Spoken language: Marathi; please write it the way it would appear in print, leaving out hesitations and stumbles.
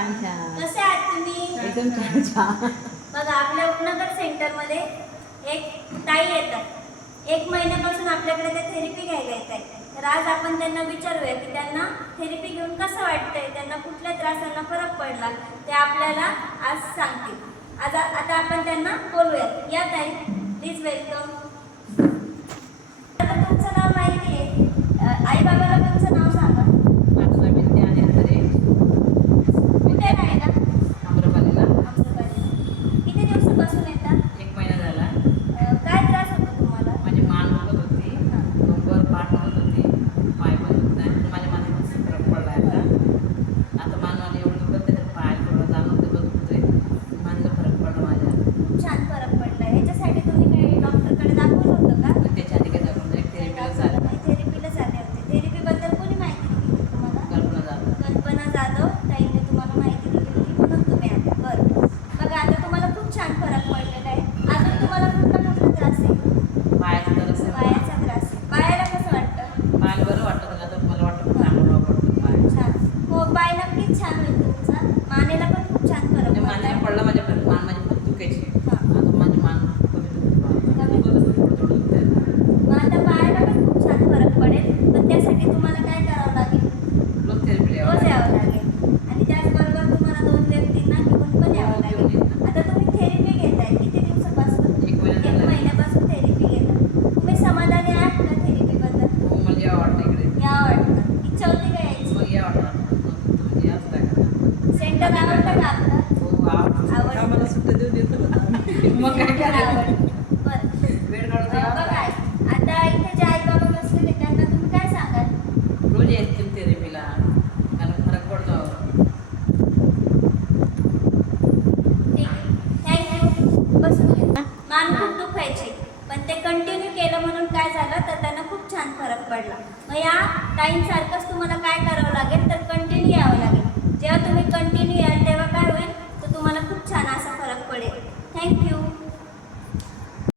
छान छान. कसे आहात तुम्ही? एकदम छान छान. बघा आपल्या उपनगर सेंटरमध्ये एक ताई येतात. 1 महिन्यापासून आपल्याकडे ते थेरपी घ्यायला येत आहे. तर आज आपण त्यांना विचारूया की त्यांना थेरपी घेऊन कसं वाटतंय, त्यांना कुठल्या त्रासांना फरक पडला ते आपल्याला आज सांगतील. आता आपण त्यांना बोलूया. या ताई, प्लीज वेलकम. आता तुमचं नाव माहिती आहे, आई बाबाला तुमचं नाव सांगा. माझं नाव विद्या अनिल खरे. कुठे राहिला? आम्रपालीला किती दिवसापासून येतात? 1 महिना झाला. काय त्रास होतो तुम्हाला? माझी मान दुखत होती, कंबर पाठ दुखत होती, पाय पण दुखत नाही. पण माझ्या मानेमध्ये फरक पडला आहे आता मान मला एवढं दुखत नाही, पाय थोडं जाणवतं पण दुखतोय. मानेचा फरक पडला माझ्या. खूप छान फरक पडला. ह्याच्यासाठी तुम्ही काही डॉक्टरकडे दाखवलं होतं का? पण त्याच्या आधी काय दाखवलं एक थेरपीला झालं. थेरपीला झाले होते. थेरपीबद्दल कोणी माहिती दिली होती तुम्हाला? कल्पना झालं. कल्पना जाधव ताईने तुम्हाला माहिती दिली होती म्हणून तुम्ही आले. बरं, बघा आता तुम्हाला खूप छान फरक पडलेला आहे. अजून तुम्हाला कुठला त्रास आहे? पायाचं तर असं पायाचा त्रास आहे. पायाला कसं वाटतं? पाय बरं वाटतं मला. तर मला वाटतं चांगलं वाटतं पाय. छान. हो, पाय नक्कीच छान होईल तुमचा. मानेला पण खूप छान फरक म्हणजे पडला. मानेला पडला माझ्या पण मान माझी खूप दुखायची. हां. आता माझी मान कमी दुखत थोडं थोडं दुखतंय. मग आता पायाला पण खूप छान फरक पडेल. पण त्यासाठी तुम्हाला काय करावं लागेल? रोज थेरपी रोज यावं लागेल. आणि त्याचबरोबर तुम्हाला 2 व्यक्तींना घेऊन पण यावं लागेल. आता तुम्ही थेरपी घेताय किती दिवसापासून? 1 महिना 1 झाला. महिन्यापासून थेरपी घेता. तुम्ही समाधानी आहात का थेरपीबद्दल? हो मला या वाटतं इकडे. या वाटतं. इच्छा होती का यायची? मग या वाटतं तुम्ही याच लागतं. सेंटर आवडतं का आपलं? हो आवडतं. आम्हाला सुट्ट्या देऊन देतो मग काय सेंटर करायचं. आवडतं. बरं. वेळ काढून यावं बघा, लागतं. आता इथे जे आई बाबा बसलेले त्यांना तुम्ही काय सांगाल? रोज यायचं थेरपीला कारण फरक पडतो. ठीक आहे, थँक्यू. बसून घ्या. मान खूप दुखायची पण ते कंटिन्यू केलं म्हणून काय झालं तर त्यांना खूप छान फरक पडला. मग या टाईमसारखंच तुम्हाला काय करावं लागेल तर कंटिन्यू यावं लागेल. जेव्हा तुम्ही